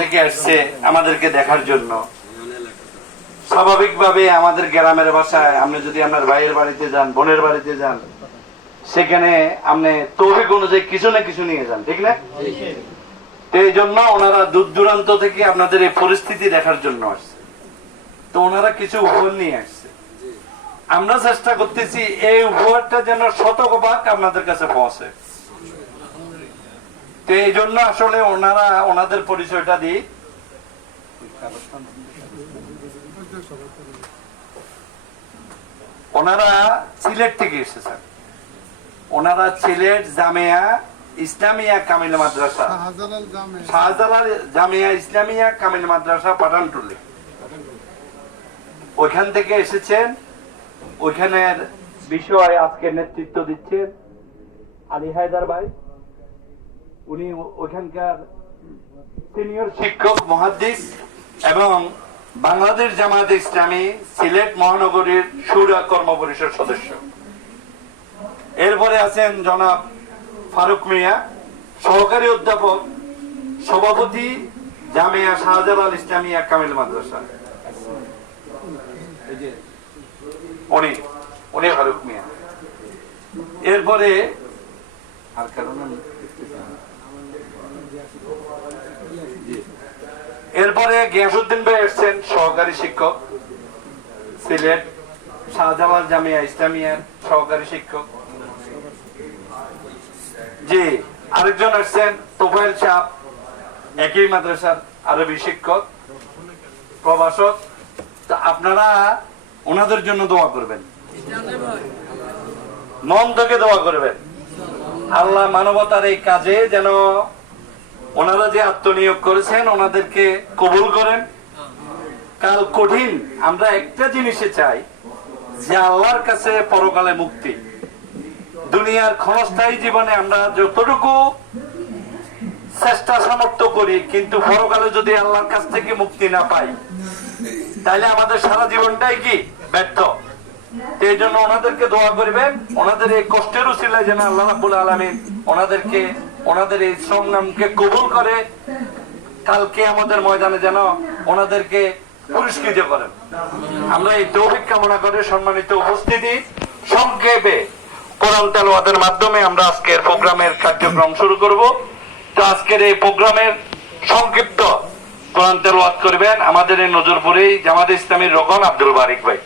থেকে আসছে আমাদেরকে দেখার জন্য। স্বাভাবিকভাবে আমাদের গ্রামের বাসায় আপনি যদি আপনার ভাইয়ের বাড়িতে যান, বোনের বাড়িতে যান, সেখানে আপনি তৌফিক অনুযায়ী কিছু না কিছু নিয়ে যান, ঠিক না? এই জন্য ওনারা দূর দূরান্ত থেকে আপনাদের এই পরিস্থিতি দেখার জন্য আসছে। তো ওনারা কিছু উপহার নিয়ে আসছে। আমরা চেষ্টা করতেছি এই উপহারটা যেন শতক শতকভাগ আপনাদের কাছে পৌঁছে। তো এই জন্য আসলে ওনারা ওনাদের পরিচয়টা দিই। ওনারা সিলেট থেকে এসেছেন। ওনারা সিলেট জামিয়া ইসলামিয়া কামিল মাদ্রাসা। শাহজালাল জামে শাহজালাল জামিয়া ইসলামিয়া কামিল মাদ্রাসা পাঠানটুলি। ওইখান থেকে এসেছেন। ওইখানের বিষয় আজকে নেতৃত্ব দিচ্ছেন আলী হায়দার ভাই। উনি ওইখানকার সিনিয়র শিক্ষক, মহাদ্দিস এবং বাংলাদেশ জামাত ইসলামী সিলেট মহানগরীর সুরা কর্ম পরিষদ সদস্য। এরপরে আছেন জনাব ফারুক মিয়া, সহকারী অধ্যাপক, সভাপতি, জামিয়া শাহজালাল ইসলামিয়া কামিল মাদ্রাসা। উনি উনি ফারুক মিয়া। এরপরে আর। এরপরে গিয়াসুদ্দিন ভাই এসছেন সহকারী শিক্ষক, সিলেট শাহজালাল জামিয়া ইসলামিয়ার সহকারী শিক্ষক। জি, আরেকজন আসছেন তোফাইল সাহ, একই মাদ্রাসার আরবি শিক্ষক, প্রভাষক। তো আপনারা ওনাদের জন্য দোয়া করবেন। মন থেকে দোয়া করবেন। আল্লাহ মানবতার এই কাজে যেন ওনারা যে আত্মনিয়োগ করেছেন, ওনাদেরকে কবুল করেন। কাল কঠিন, আমরা একটা জিনিসে চাই যে আল্লাহর কাছে পরকালে মুক্তি। দুনিয়ার ক্ষণস্থায়ী জীবনে আমরা যতটুকু চেষ্টা সামর্থ্য করি, কিন্তু পরকালে যদি আল্লাহর কাছ থেকে মুক্তি না পাই, তাহলে আমাদের সারা জীবনটাই কি? ব্যর্থ। এই জন্য ওনাদেরকে দোয়া করবেন। ওনাদের এই কষ্টের উচিলায় যেন আল্লাহ রাব্বুল আলমিন ওনাদেরকে ওনাদের এই সংগ্রামকে কবুল করে কালকে আমাদের ময়দানে যেন ওনাদেরকে পুরস্কৃত করেন। আমরা এই তৌফিক কামনা করে সম্মানিত উপস্থিতি সংক্ষেপে কোরআন তেলাওয়াতের মাধ্যমে আমরা আজকের প্রোগ্রামের কার্যক্রম শুরু করব। তো আজকের এই প্রোগ্রামের সংক্ষিপ্ত কোরআন তেলাওয়াত করবেন আমাদের এই নজরপুরেই জামাত ইসলামীর রকন আব্দুল বারিক ভাই।